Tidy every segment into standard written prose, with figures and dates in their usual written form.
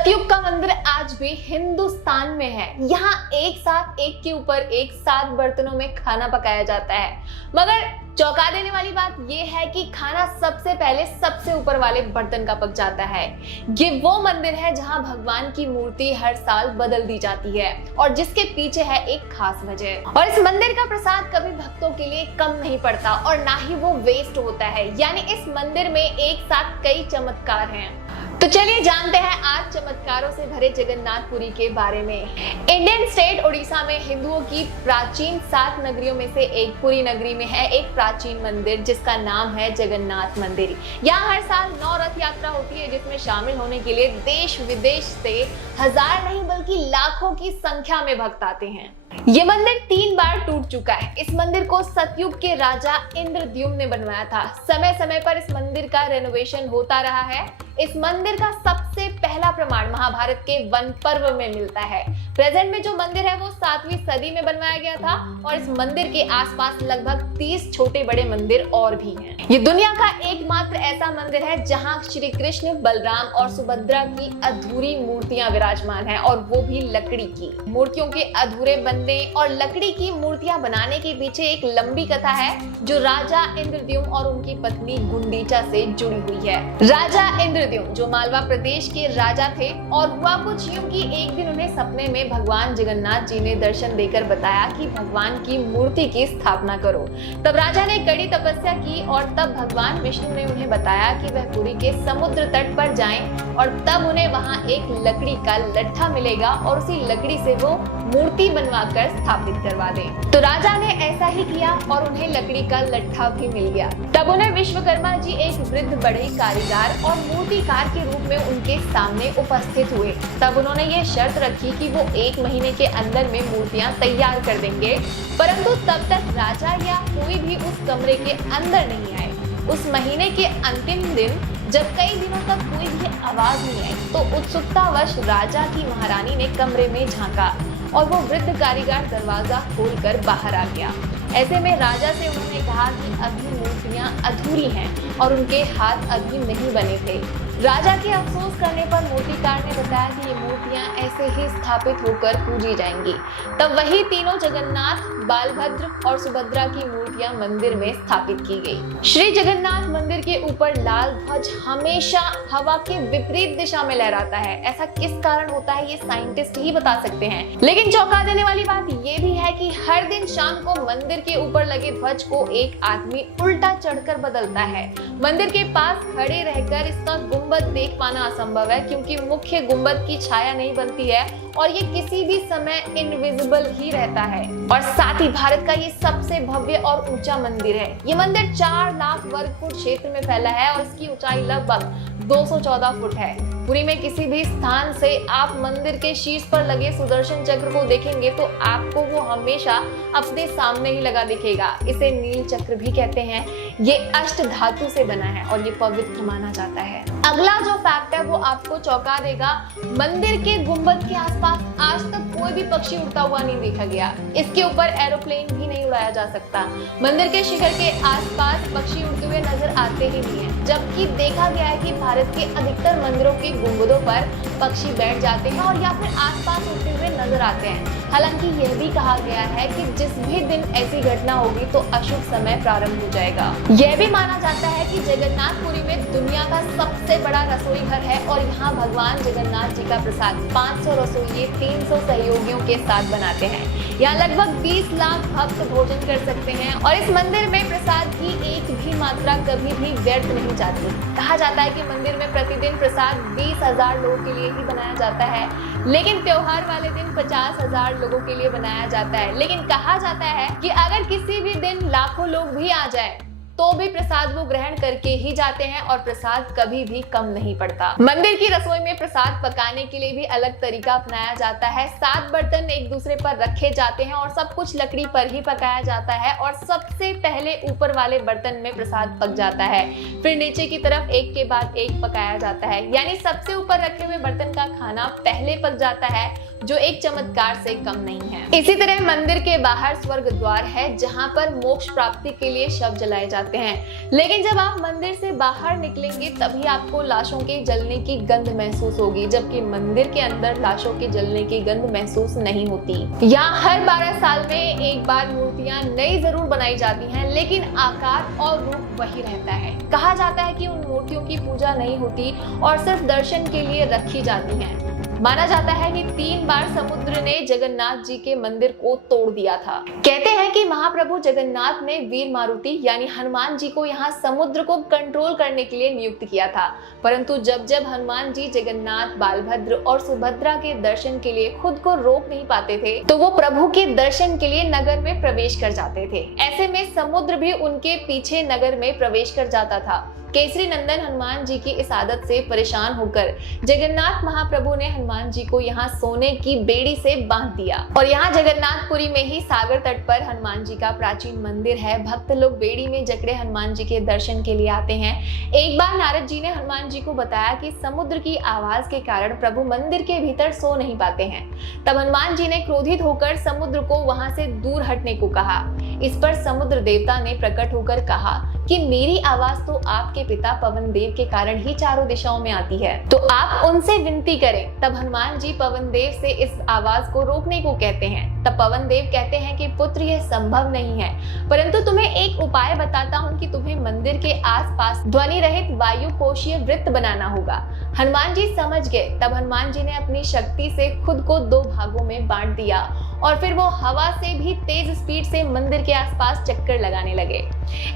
सतयुग का मंदिर आज भी हिंदुस्तान में है। यहाँ एक साथ एक के ऊपर एक 7 बर्तनों में खाना पकाया जाता है। मगर चौंका देने वाली बात यह है कि खाना सबसे पहले सबसे ऊपर वाले बर्तन का पक जाता है। ये वो मंदिर है जहाँ भगवान की मूर्ति हर साल बदल दी जाती है और जिसके पीछे है एक खास वजह। और इस मंदिर का प्रसाद कभी भक्तों के लिए कम नहीं पड़ता और ना ही वो वेस्ट होता है। यानी इस मंदिर में एक साथ कई चमत्कार हैं। तो चलिए जानते हैं आज चमत्कारों से भरे जगन्नाथपुरी के बारे में। इंडियन स्टेट उड़ीसा में हिंदुओं की प्राचीन 7 नगरियों में से एक पुरी नगरी में है एक प्राचीन मंदिर जिसका नाम है जगन्नाथ मंदिर। यहाँ हर साल 9 रथ यात्रा होती है जिसमें शामिल होने के लिए देश विदेश से हजार नहीं बल्कि लाखों की संख्या में भक्त आते हैं। ये मंदिर 3 बार टूट चुका है। इस मंदिर को सतयुग के राजा इंद्रद्युम्न ने बनवाया था। समय समय पर इस मंदिर का रेनोवेशन होता रहा है। इस मंदिर का सबसे पहला प्रमाण महाभारत के वन पर्व में मिलता है। प्रेजेंट में जो मंदिर है वो 7वीं सदी में बनवाया गया था और इस मंदिर के आसपास लगभग 30 छोटे बड़े मंदिर और भी हैं। ये दुनिया का एकमात्र ऐसा मंदिर है जहां श्री कृष्ण, बलराम और सुभद्रा की अधूरी मूर्तियां विराजमान हैं और वो भी लकड़ी की। मूर्तियों के अधूरे बनने और लकड़ी की मूर्तियां बनाने के पीछे एक लंबी कथा है जो राजा इंद्रद्युम्न और उनकी पत्नी गुंडीचा से जुड़ी हुई है। राजा इंद्रद्युम्न जो मालवा प्रदेश के राजा थे और हुआ कुछ यूं कि एक दिन उन्हें सपने में भगवान जगन्नाथ जी ने दर्शन देकर बताया कि भगवान की मूर्ति की स्थापना करो। तब राजा ने कड़ी तपस्या की और तब भगवान विष्णु ने उन्हें बताया कि वह पुरी के समुद्र तट पर जाएं और तब उन्हें वहां एक लकड़ी का लट्ठा मिलेगा और उसी लकड़ी से वो मूर्ति बनवाकर स्थापित करवा दें। तो राजा ने ऐसा ही किया और उन्हें लकड़ी का लट्ठा भी मिल गया। तब उन्हें विश्वकर्मा जी एक वृद्ध बड़े कारीगर और मूर्तिकार के रूप में उनके सामने उपस्थित हुए। तब उन्होंने ये शर्त रखी कि वो 1 महीने के अंदर में मूर्तियां तैयार कर देंगे, परंतु तब तक राजा या कोई भी उस कमरे के अंदर नहीं आए। उस महीने के अंतिम दिन जब कई दिनों तक कोई भी आवाज नहीं आई तो उत्सुकतावश राजा की महारानी ने कमरे में झांका और वो वृद्ध कारीगर दरवाजा खोलकर बाहर आ गया। ऐसे में राजा से उन्होंने कहा कि अभी मूर्तियां अधूरी हैं और उनके हाथ अभी नहीं बने थे। राजा के अफसोस करने पर मूर्तिकार ने बताया कि ये मूर्तियां ऐसे ही स्थापित होकर पूजी जाएंगी। तब वही तीनों जगन्नाथ, बालभद्र और सुभद्रा की मूर्तियां मंदिर में स्थापित की गई। श्री जगन्नाथ मंदिर के ऊपर लाल ध्वज हमेशा हवा के विपरीत दिशा में लहराता है। ऐसा किस कारण होता है ये साइंटिस्ट ही बता सकते हैं। लेकिन चौंका देने वाली बात ये भी है कि हर दिन शाम को मंदिर के ऊपर लगे ध्वज को एक आदमी उल्टा चढ़कर बदलता है। मंदिर के पास खड़े रहकर इसका गुंबद देख पाना असंभव है क्योंकि मुख्य गुंबद की छाया नहीं बनती है और ये किसी भी समय इनविजिबल ही रहता है। और साथ ही भारत का ये सबसे भव्य और ऊंचा मंदिर है। ये मंदिर 4 लाख वर्ग फुट क्षेत्र में फैला है और इसकी ऊंचाई लगभग 214 फुट है। पुरी में किसी भी स्थान से आप मंदिर के शीर्ष पर लगे सुदर्शन चक्र को देखेंगे तो आपको वो हमेशा अपने सामने ही लगा दिखेगा। इसे नील चक्र भी कहते हैं। ये अष्ट धातु से बना है और ये पवित्र माना जाता है। अगला जो फैक्ट है वो आपको चौंका देगा। मंदिर के गुंबद के आसपास आज तक कोई भी पक्षी उड़ता हुआ नहीं देखा गया। इसके ऊपर एरोप्लेन भी नहीं उड़ाया जा सकता। मंदिर के शिखर के आसपास पक्षी उड़ते हुए नजर आते ही नहीं है, जबकि देखा गया है कि भारत के अधिकतर मंदिरों के गुंबदों पर पक्षी बैठ जाते हैं और या फिर आसपास उड़ते हुए नजर आते हैं। हालांकि यह भी कहा गया है कि जिस भी दिन ऐसी घटना होगी तो अशुभ समय प्रारंभ हो जाएगा। यह भी माना जाता है कि जगन्नाथपुरी में दुनिया का सबसे बड़ा रसोई घर है और यहाँ भगवान जगन्नाथ जी का प्रसाद 500 रसोइये 300 सहयोगियों के साथ बनाते हैं। यहाँ लगभग 20 लाख भक्त भोजन कर सकते हैं और इस मंदिर में प्रसाद की एक भी मात्रा कभी भी व्यर्थ नहीं जाती। कहा जाता है कि मंदिर में प्रतिदिन प्रसाद 20,000 लोगों के लिए ही बनाया जाता है, लेकिन त्योहार वाले दिन 50,000 लोगों के लिए बनाया जाता है। लेकिन कहा जाता है कि अगर किसी भी दिन लाखों लोग भी आ जाए तो भी प्रसाद वो ग्रहण करके ही जाते हैं और प्रसाद कभी भी कम नहीं पड़ता। मंदिर की रसोई में प्रसाद पकाने के लिए भी अलग तरीका अपनाया जाता है। 7 बर्तन एक दूसरे पर रखे जाते हैं और सब कुछ लकड़ी पर ही पकाया जाता है और सबसे पहले ऊपर वाले बर्तन में प्रसाद पक जाता है, फिर नीचे की तरफ एक के बाद एक पकाया जाता है। यानी सबसे ऊपर रखे हुए बर्तन का खाना पहले पक जाता है, जो एक चमत्कार से कम नहीं है। इसी तरह मंदिर के बाहर स्वर्ग द्वार है, जहाँ पर मोक्ष प्राप्ति के लिए शव जलाए जाते हैं। लेकिन जब आप मंदिर से बाहर निकलेंगे तभी आपको लाशों के जलने की गंध महसूस होगी, जबकि मंदिर के अंदर लाशों के जलने की गंध महसूस नहीं होती। यहाँ हर 12 साल में एक बार मूर्तियां नई जरूर बनाई जाती हैं, लेकिन आकार और रूप वही रहता है। कहा जाता है कि उन मूर्तियों की पूजा नहीं होती और सिर्फ दर्शन के लिए रखी जाती हैं। माना जाता है कि 3 बार समुद्र ने जगन्नाथ जी के मंदिर को तोड़ दिया था। कहते हैं कि महाप्रभु जगन्नाथ ने वीर मारुति यानी हनुमान जी को यहाँ समुद्र को कंट्रोल करने के लिए नियुक्त किया था, परंतु जब जब हनुमान जी जगन्नाथ, बालभद्र और सुभद्रा के दर्शन के लिए खुद को रोक नहीं पाते थे, तो वो प्रभु के दर्शन के लिए नगर में प्रवेश कर जाते थे। ऐसे में समुद्र भी उनके पीछे नगर में प्रवेश कर जाता था। केसरी नंदन हनुमान जी की इस आदत से परेशान होकर जगन्नाथ महाप्रभु ने हनुमान जी को यहाँ सोने की बेड़ी से बांध दिया और यहाँ जगन्नाथपुरी में ही सागर तट पर हनुमान जी का प्राचीन मंदिर है। भक्त लोग बेड़ी में जकड़े हनुमान जी के दर्शन के लिए आते हैं। एक बार नारद जी ने हनुमान जी को बताया कि समुद्र की आवाज के कारण प्रभु मंदिर के भीतर सो नहीं पाते हैं। तब हनुमान जी ने क्रोधित होकर समुद्र को वहां से दूर हटने को कहा। इस पर समुद्र देवता ने प्रकट होकर कहा कि मेरी आवाज तो आपके पिता पवन देव के कारण ही चारों दिशाओं में आती है, तो आप उनसे विनती करें। तब हनुमान जी पवन देव से इस आवाज को रोकने को कहते हैं। तब पवन देव कहते हैं कि पुत्र यह संभव नहीं है, परंतु तुम्हें एक उपाय बताता हूँ कि तुम्हें मंदिर के आसपास ध्वनि रहित वायु कोशीय वृत्त बनाना होगा। हनुमान जी समझ गए। तब हनुमान जी ने अपनी शक्ति से खुद को 2 भागों में बांट दिया और फिर वो हवा से भी तेज स्पीड से मंदिर के आसपास चक्कर लगाने लगे।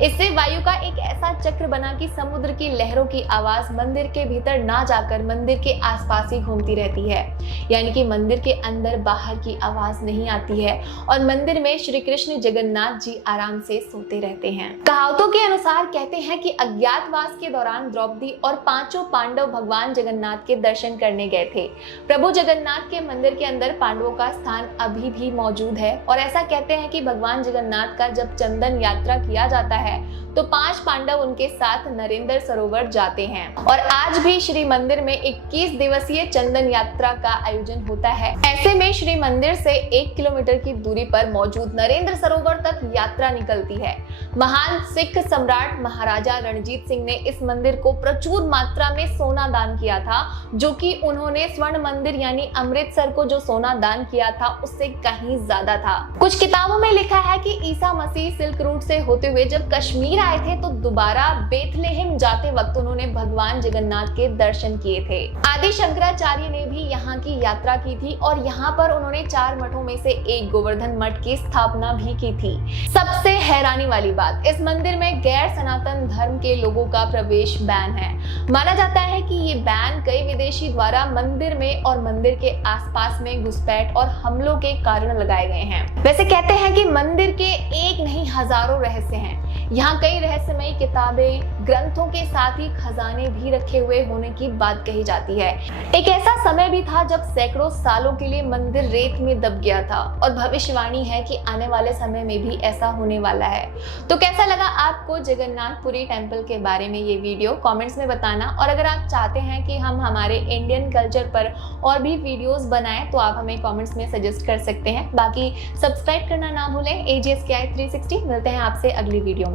इससे वायु का एक ऐसा चक्र बना कि समुद्र की लहरों की आवाज मंदिर के भीतर ना जाकर मंदिर के आसपास ही घूमती रहती है, यानी कि मंदिर के अंदर बाहर की आवाज नहीं आती है और मंदिर में श्री कृष्ण जगन्नाथ जी आराम से सोते रहते हैं। कहावतों के अनुसार कहते हैं कि अज्ञातवास के दौरान द्रौपदी और 5 पांडव भगवान जगन्नाथ के दर्शन करने गए थे। प्रभु जगन्नाथ के मंदिर के अंदर पांडवों का स्थान अभी भी मौजूद है और ऐसा कहते हैं कि भगवान जगन्नाथ का जब चंदन यात्रा किया जाता है तो 5 पांडव उनके साथ नरेंद्र सरोवर जाते हैं और आज भी श्री मंदिर में 21 दिवसीय चंदन यात्रा का आयोजन होता है। ऐसे में श्री मंदिर से 1 किलोमीटर की दूरी पर मौजूद नरेंद्र सरोवर तक यात्रा निकलती है। महान सिख सम्राट महाराजा रणजीत सिंह ने इस मंदिर को प्रचुर मात्रा में सोना दान किया था, जो कि उन्होंने स्वर्ण मंदिर यानी अमृतसर को जो सोना दान किया था उससे कहीं ज्यादा था। कुछ किताबों में लिखा है कि ईसा मसीह सिल्क रूट से होते हुए जब कश्मीर आए थे तो दोबारा बेथलेहम जाते वक्त उन्होंने भगवान जगन्नाथ के दर्शन किए थे। आदि शंकराचार्य ने भी यहाँ की यात्रा की थी और यहाँ पर उन्होंने 4 मठों में से एक गोवर्धन मठ की स्थापना भी की थी। सबसे हैरानी वाली बात, इस मंदिर में गैर सनातन धर्म के लोगों का प्रवेश बैन है। माना जाता है कि ये बैन कई विदेशी द्वारा मंदिर में और मंदिर के आसपास में घुसपैठ और हमलों के कारण लगाए गए हैं। वैसे कहते हैं कि मंदिर के एक नहीं हजारों रहस्य हैं। यहाँ कई रहस्यमयी किताबें, ग्रंथों के साथ ही खजाने भी रखे हुए होने की बात कही जाती है। एक ऐसा समय भी था जब सैकड़ों सालों के लिए मंदिर रेत में दब गया था और भविष्यवाणी है कि आने वाले समय में भी ऐसा होने वाला है। तो कैसा लगा आपको जगन्नाथपुरी टेम्पल के बारे में ये वीडियो? कमेंट्स में बताना। और अगर आप चाहते हैं कि हम हमारे इंडियन कल्चर पर और भी वीडियोस बनाएं तो आप हमें कमेंट्स में सजेस्ट कर सकते हैं। बाकी सब्सक्राइब करना ना भूलें। AGSKI 360। मिलते हैं आपसे अगली वीडियो में।